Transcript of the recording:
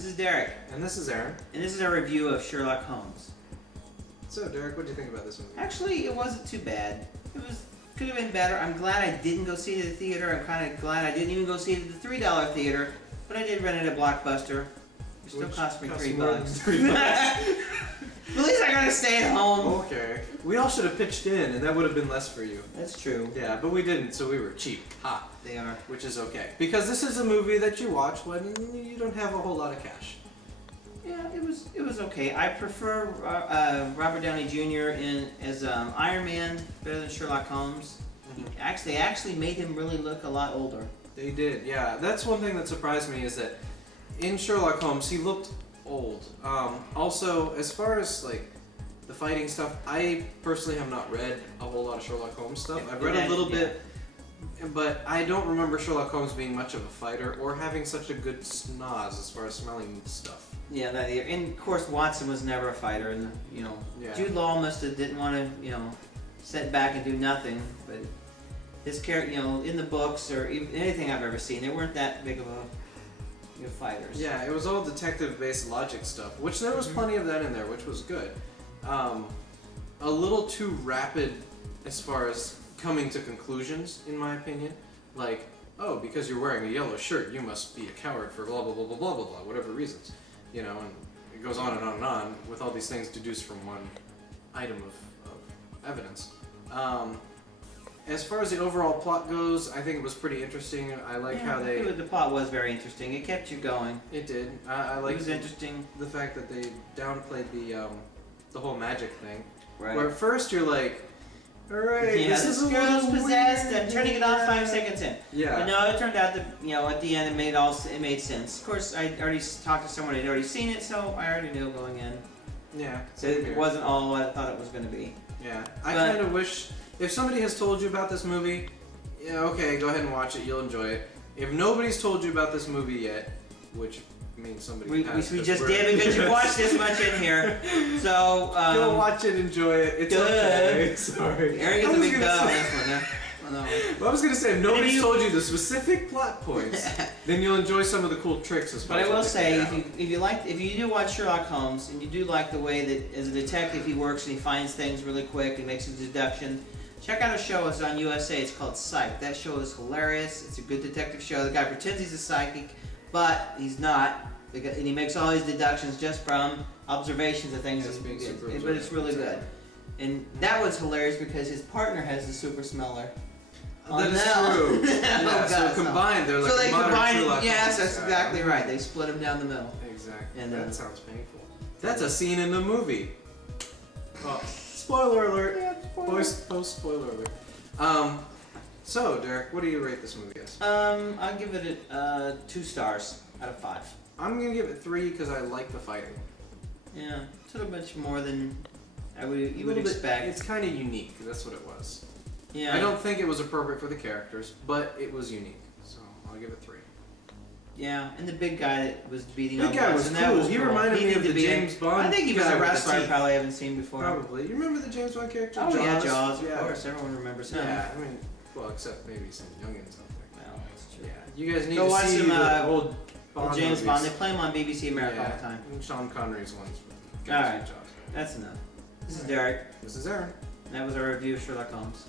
This is Derek. And this is Aaron. And this is our review of Sherlock Holmes. So, Derek, what do you think about this movie? Actually, it wasn't too bad. Could have been better. I'm glad I didn't go see it at the theater. I'm kind of glad I didn't even go see it at the $3 theater. But I did rent it at Blockbuster. It still cost me $3. At least I got to stay at home. Okay. We all should have pitched in, and that would have been less for you. That's true. Yeah, but we didn't, so we were cheap. Ha. They are. Which is okay. Because this is a movie that you watch when you don't have a whole lot of cash. Yeah, it was okay. I prefer Robert Downey Jr. as Iron Man better than Sherlock Holmes. Mm-hmm. They actually made him really look a lot older. They did, yeah. That's one thing that surprised me is that in Sherlock Holmes he looked old. Also, as far as like the fighting stuff, I personally have not read a whole lot of Sherlock Holmes stuff. I've read a little bit, but I don't remember Sherlock Holmes being much of a fighter or having such a good snoz as far as smelling stuff. Yeah, that either. And of course, Watson was never a fighter, and Jude Law didn't want to, sit back and do nothing. But his character, in the books or even anything I've ever seen, they weren't that big of fighters. Yeah, it was all detective-based logic stuff, which there was plenty of that in there, which was good. A little too rapid as far as coming to conclusions, in my opinion. Like, oh, because you're wearing a yellow shirt, you must be a coward for blah blah blah blah blah blah blah, whatever reasons. And it goes on and on and on with all these things deduced from one item of evidence. As far as the overall plot goes, I think it was pretty interesting. I like how the plot was very interesting. It kept you going. It did. I like. It was interesting. The fact that they downplayed the whole magic thing. Right. Where at first you're like, all right, this girl's possessed. I'm turning it off 5 seconds in. Yeah. But no, it turned out that at the end it made sense. Of course, I already talked to someone who'd already seen it, so I already knew going in. Yeah. So it wasn't all what I thought it was going to be. Yeah. I kind of wish if somebody has told you about this movie, yeah, okay, go ahead and watch it. You'll enjoy it. If nobody's told you about this movie yet, which means somebody we just did because you watched this much in here. So go watch it, enjoy it. It's okay. Sorry. Aaron gets a big duh on this one. Yeah. Well, I was gonna say if nobody's told you the specific plot points, then you'll enjoy some of the cool tricks as well. But I will say, if you do watch Sherlock Holmes and you do like the way that as a detective he works and he finds things really quick and makes a deduction, check out a show. It's on USA. It's called Psych. That show is hilarious. It's a good detective show. The guy pretends he's a psychic, but he's not. And he makes all these deductions just from observations of things. But it's really good. And that one's hilarious because his partner has the super smeller. That is true. Yeah, so combined, they're like a modern Sherlock. Yes, that's exactly right. They split them down the middle. Exactly. And that sounds painful. That's a scene in the movie. Oh, spoiler alert. Yeah, spoiler alert. So, Derek, what do you rate this movie as? I'll give it 2 stars out of 5. I'm gonna give it 3 because I like the fighting. Yeah, it's a little bit more than you would expect. It's kind of unique. That's what it was. Yeah. I don't think it was appropriate for the characters, but it was unique. So I'll give it 3. Yeah, and the big guy that was beating up. The guy was cool. He reminded me of the James Bond. I think he was a wrestler I probably haven't seen before. Probably. You remember the James Bond character? Oh, Jaws? yeah, Jaws. Of course, everyone remembers him. Yeah, I mean, well, except maybe some youngins out there. Well, that's true. Yeah, you guys need to watch see the old Bond James movies. Bond. They play him on BBC America all the time. And Sean Connery's ones. All right, that's enough. This is Derek. This is Aaron. And that was our review of Sherlock Holmes.